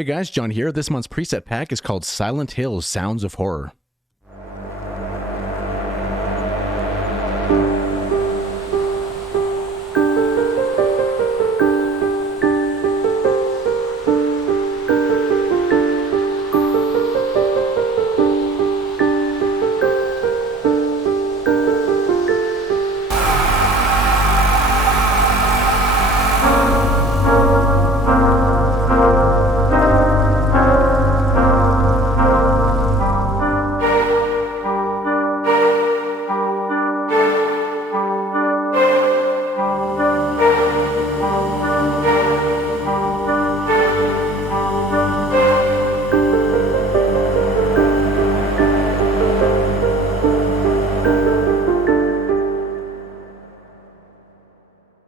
Hey guys, John here. This month's preset pack is called Silent Hill Sounds of Horror.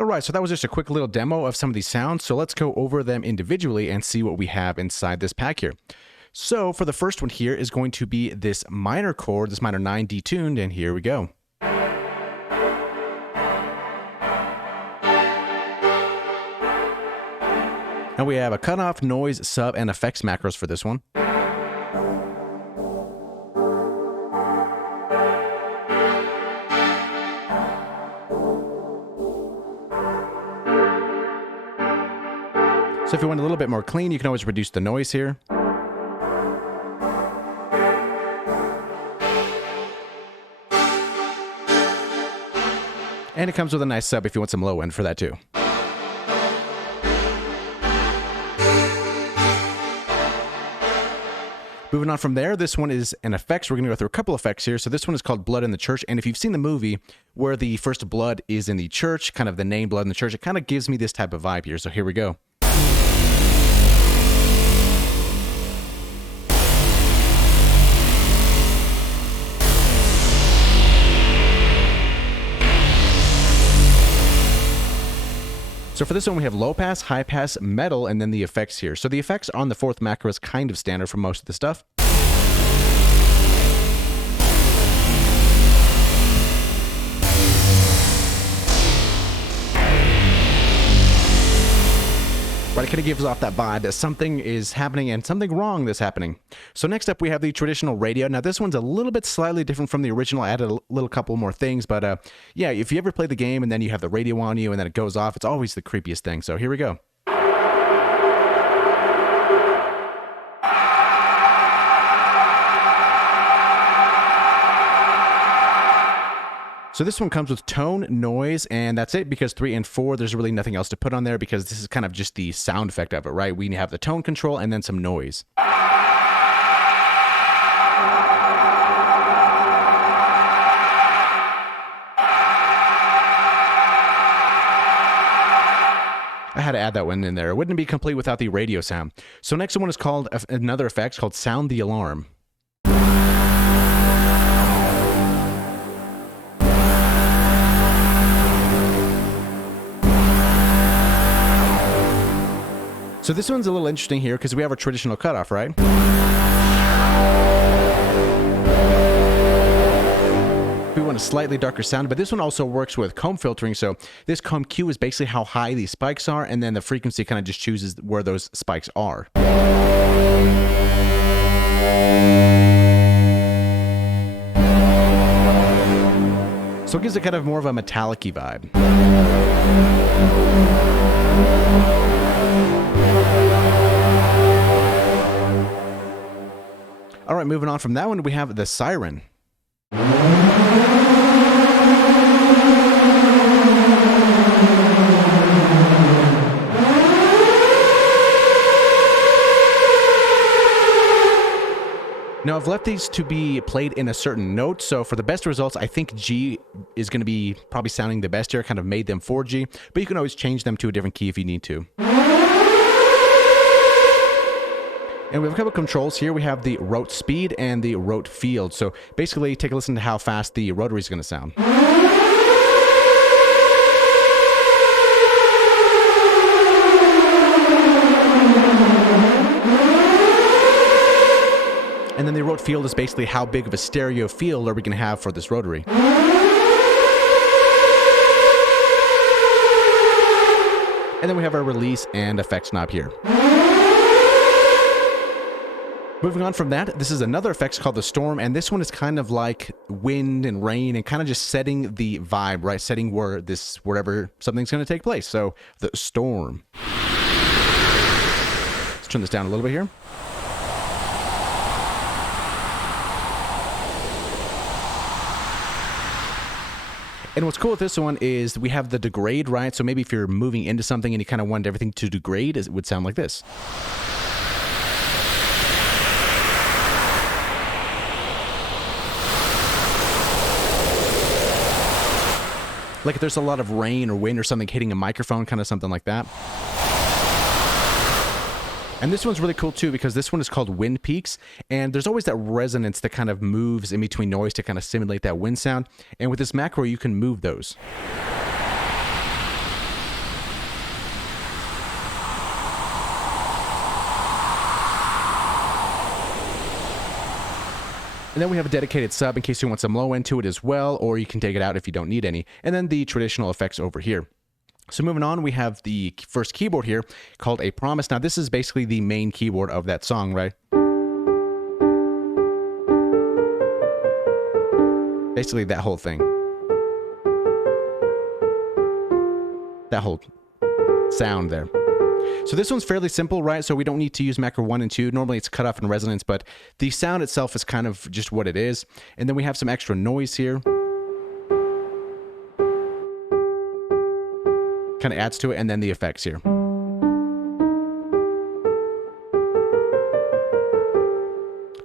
Alright, so that was just a quick little demo of some of these sounds, so let's go over them individually and see what we have inside this pack here. So for the first one here is going to be this minor chord, this minor 9 detuned, and here we go. And we have a cutoff, noise, sub, and effects macros for this one. So if you want a little bit more clean, you can always reduce the noise here. And it comes with a nice sub if you want some low end for that too. Moving on from there, this one is an effects. We're going to go through a couple effects here. So this one is called Blood in the Church. And if you've seen the movie where the first blood is in the church, kind of the name Blood in the Church, it kind of gives me this type of vibe here. So here we go. So for this one, we have low pass, high pass, metal, and then the effects here. So the effects on the fourth macro is kind of standard for most of the stuff. But it kind of gives off that vibe that something is happening and something wrong that's happening. So next up, we have the traditional radio. Now this one's a little bit slightly different from the original. I added a little couple more things, but yeah, if you ever play the game and then you have the radio on you and then it goes off, it's always the creepiest thing. So here we go. So this one comes with tone, noise, and that's it, because 3 and 4, there's really nothing else to put on there because this is kind of just the sound effect of it, right? We have the tone control and then some noise. I had to add that one in there. It wouldn't be complete without the radio sound. So next one is called another effect called Sound the Alarm. So this one's a little interesting here because we have our traditional cutoff, right? We want a slightly darker sound, but this one also works with comb filtering. So this comb Q is basically how high these spikes are, and then the frequency kind of just chooses where those spikes are. So it gives it kind of more of a metallic-y vibe. All right, moving on from that one, we have the siren. Now, I've left these to be played in a certain note, so for the best results, I think G is going to be probably sounding the best here, kind of made them for G, but you can always change them to a different key if you need to. And we have a couple of controls here. We have the rote speed and the rote field. So basically, take a listen to how fast the rotary is going to sound. And then the rote field is basically how big of a stereo field are we going to have for this rotary. And then we have our release and effects knob here. Moving on from that, this is another effect called the Storm, and this one is kind of like wind and rain and kind of just setting the vibe, right? Setting wherever something's going to take place. So the Storm. Let's turn this down a little bit here. And what's cool with this one is we have the degrade, right? So maybe if you're moving into something and you kind of want everything to degrade, it would sound like this. Like if there's a lot of rain or wind or something hitting a microphone, kind of something like that. And this one's really cool too because this one is called Wind Peaks, and there's always that resonance that kind of moves in between noise to kind of simulate that wind sound. And with this macro, you can move those. And then we have a dedicated sub in case you want some low end to it as well, or you can take it out if you don't need any. And then the traditional effects over here. So moving on, we have the first keyboard here called A Promise. Now this is basically the main keyboard of that song, right? Basically that whole thing. That whole sound there. So this one's fairly simple, right? So we don't need to use macro 1 and 2. Normally it's cut off in resonance, but the sound itself is kind of just what it is. And then we have some extra noise here. Kind of adds to it, and then the effects here.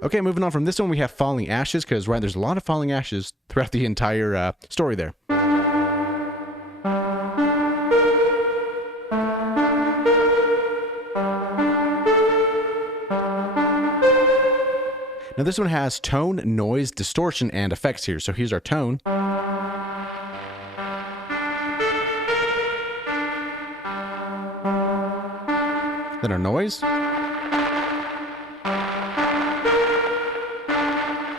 Okay, moving on from this one, we have Falling Ashes, because right, there's a lot of falling ashes throughout the entire story there. Now this one has tone, noise, distortion, and effects here. So here's our tone. Then our noise.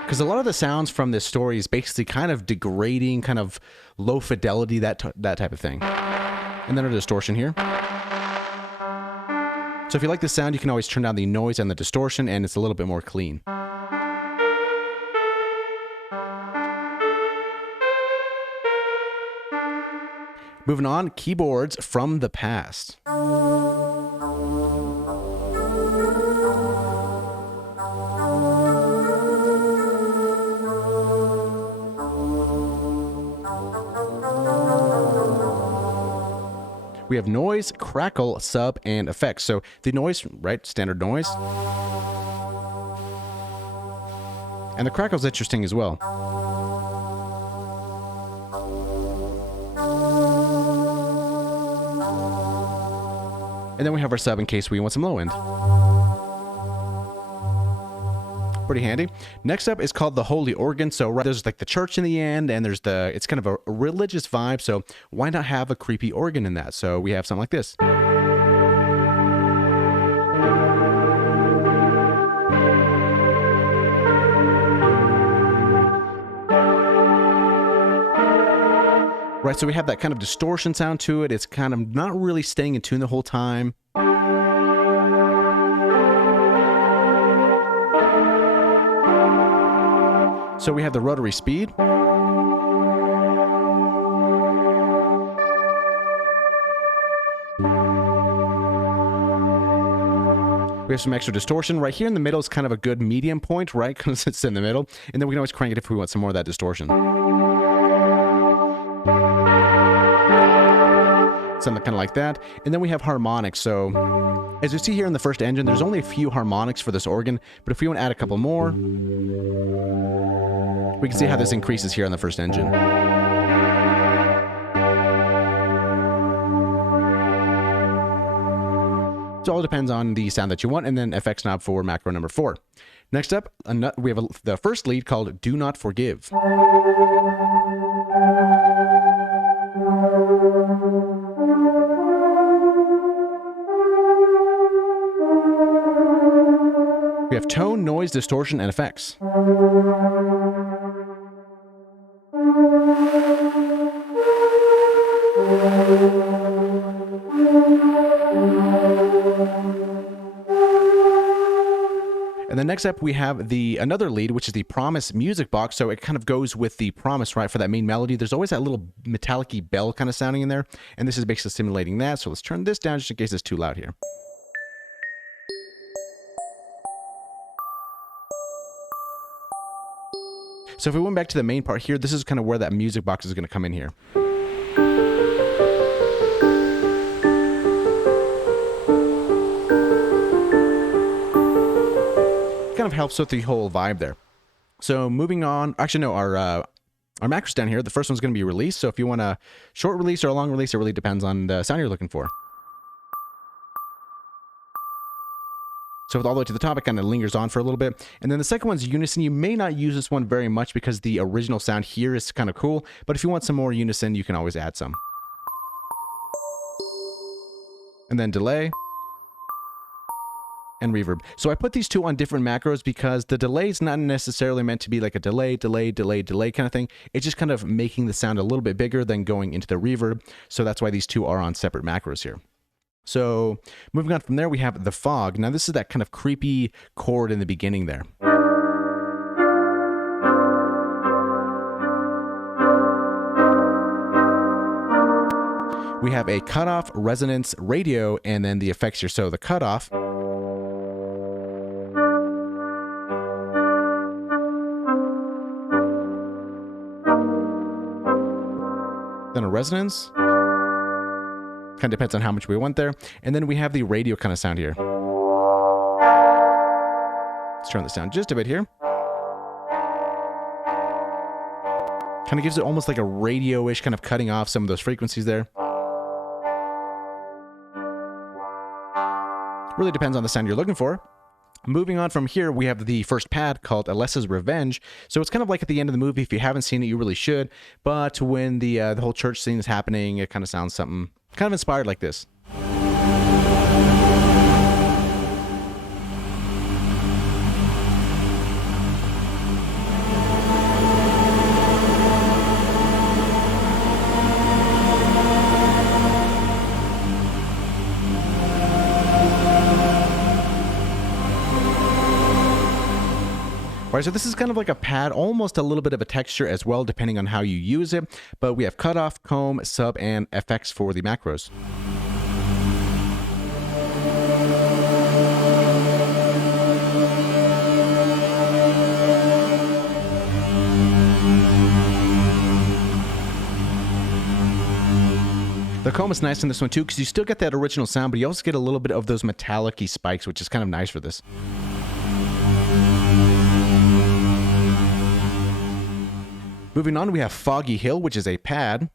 Because a lot of the sounds from this story is basically kind of degrading, kind of low fidelity, that type of thing. And then our distortion here. So if you like the sound, you can always turn down the noise and the distortion, and it's a little bit more clean. Moving on, keyboards from the past. We have noise, crackle, sub, and effects. So the noise, right, standard noise. And the crackle's interesting as well. And then we have our sub in case we want some low end. Pretty handy. Next up is called the Holy Organ. So right, there's like the church in the end, and there's it's kind of a religious vibe. So why not have a creepy organ in that? So we have something like this. Right, so we have that kind of distortion sound to it. It's kind of not really staying in tune the whole time. So we have the rotary speed. We have some extra distortion. Right here in the middle is kind of a good medium point, right? Because it's in the middle. And then we can always crank it if we want some more of that distortion. Something kind of like that. And then we have harmonics. So as you see here in the first engine, there's only a few harmonics for this organ, but if we want to add a couple more, we can see how this increases here on the first engine. So it all depends on the sound that you want, and then FX knob for macro number 4. Next up, we have the first lead called Do Not Forgive. We have tone, noise, distortion, and effects. And then next up we have another lead, which is the Promise music box. So it kind of goes with the Promise, right, for that main melody. There's always that little metallic-y bell kind of sounding in there, and this is basically simulating that. So let's turn this down just in case it's too loud here. So if we went back to the main part here, this is kind of where that music box is going to come in here. Kind of helps with the whole vibe there. So moving on, actually no, our macros down here, the first one's going to be release. So if you want a short release or a long release, it really depends on the sound you're looking for. So with all the way to the top, it kind of lingers on for a little bit. And then the second one's unison. You may not use this one very much because the original sound here is kind of cool, but if you want some more unison, you can always add some. And then delay and reverb. So I put these two on different macros because the delay is not necessarily meant to be like a delay kind of thing. It's just kind of making the sound a little bit bigger than going into the reverb. So that's why these two are on separate macros here. So moving on from there, we have the fog. Now this is that kind of creepy chord in the beginning there. We have a cutoff, resonance, radio, and then the effects here. So the cutoff. Then a resonance. Kind of depends on how much we want there. And then we have the radio kind of sound here. Let's turn this down just a bit here. Kind of gives it almost like a radio-ish, kind of cutting off some of those frequencies there. Really depends on the sound you're looking for. Moving on from here, we have the first pad called Alessa's Revenge. So it's kind of like at the end of the movie. If you haven't seen it, you really should. But when the whole church scene is happening, it kind of sounds something kind of inspired like this. All right, so this is kind of like a pad, almost a little bit of a texture as well, depending on how you use it. But we have cutoff, comb, sub, and FX for the macros. The comb is nice in this one too, because you still get that original sound, but you also get a little bit of those metallic-y spikes, which is kind of nice for this. Moving on, we have Foggy Hill, which is a pad.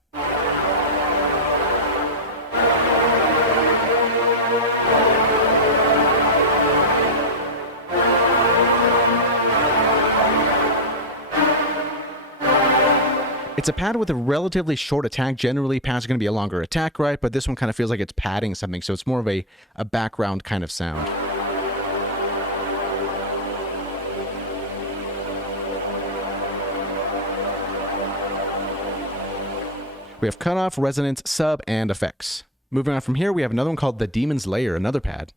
It's a pad with a relatively short attack. Generally, pads are going to be a longer attack, right? But this one kind of feels like it's padding something, so it's more of a background kind of sound. We have cutoff, resonance, sub, and effects. Moving on from here, we have another one called the Demon's Lair, another pad.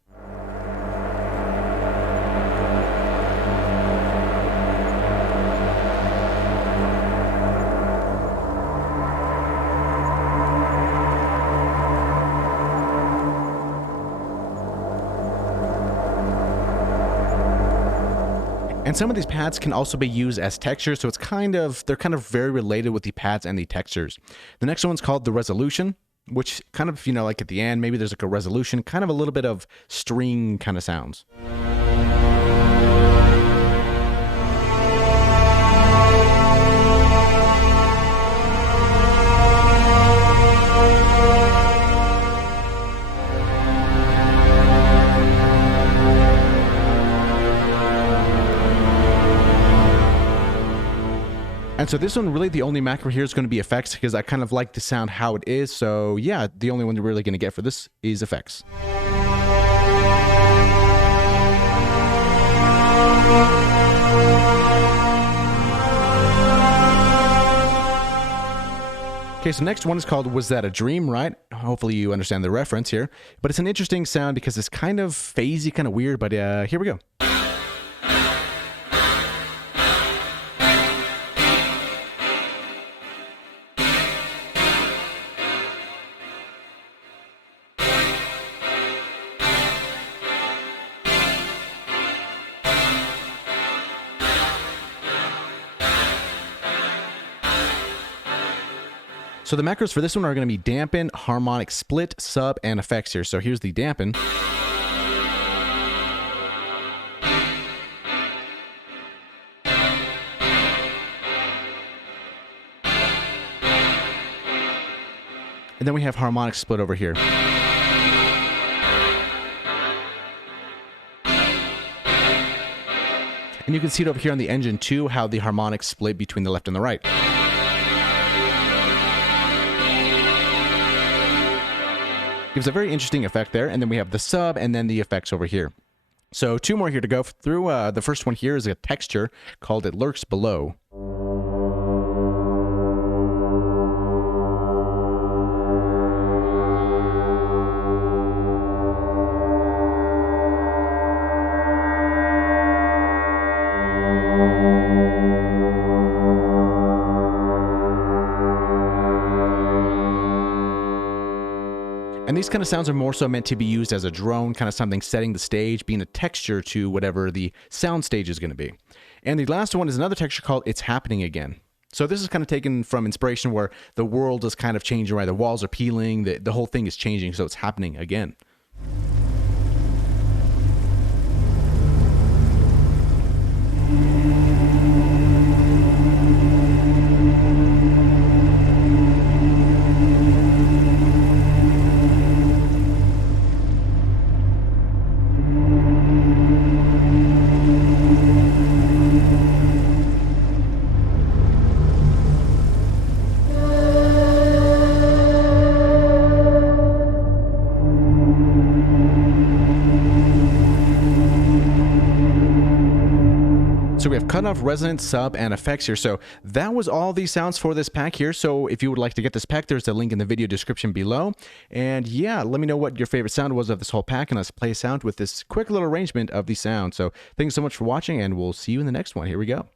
And some of these pads can also be used as textures, so they're kind of very related with the pads and the textures. The next one's called the Resolution, which kind of, like at the end, maybe there's like a resolution, kind of a little bit of string kind of sounds. And so this one, really the only macro here is going to be effects, because I kind of like the sound how it is. So yeah, the only one you're really going to get for this is effects. Okay, so next one is called Was That a Dream, right? Hopefully you understand the reference here. But it's an interesting sound because it's kind of phasey, kind of weird, but here we go. So the macros for this one are going to be dampen, harmonic split, sub, and effects here. So here's the dampen. And then we have harmonic split over here. And you can see it over here on the engine too, how the harmonic split between the left and the right. Gives a very interesting effect there. And then we have the sub and then the effects over here. So 2 more here to go through. The first one here is a texture called It Lurks Below. And these kind of sounds are more so meant to be used as a drone, kind of something setting the stage, being a texture to whatever the sound stage is going to be. And the last one is another texture called It's Happening Again. So this is kind of taken from inspiration where the world is kind of changing, right? The walls are peeling, the whole thing is changing, so it's happening again. So we have cutoff, resonance, sub, and effects here. So that was all these sounds for this pack here. So if you would like to get this pack, there's a link in the video description below. And yeah, let me know what your favorite sound was of this whole pack, and let's play a sound with this quick little arrangement of these sounds. So thanks so much for watching, and we'll see you in the next one. Here we go.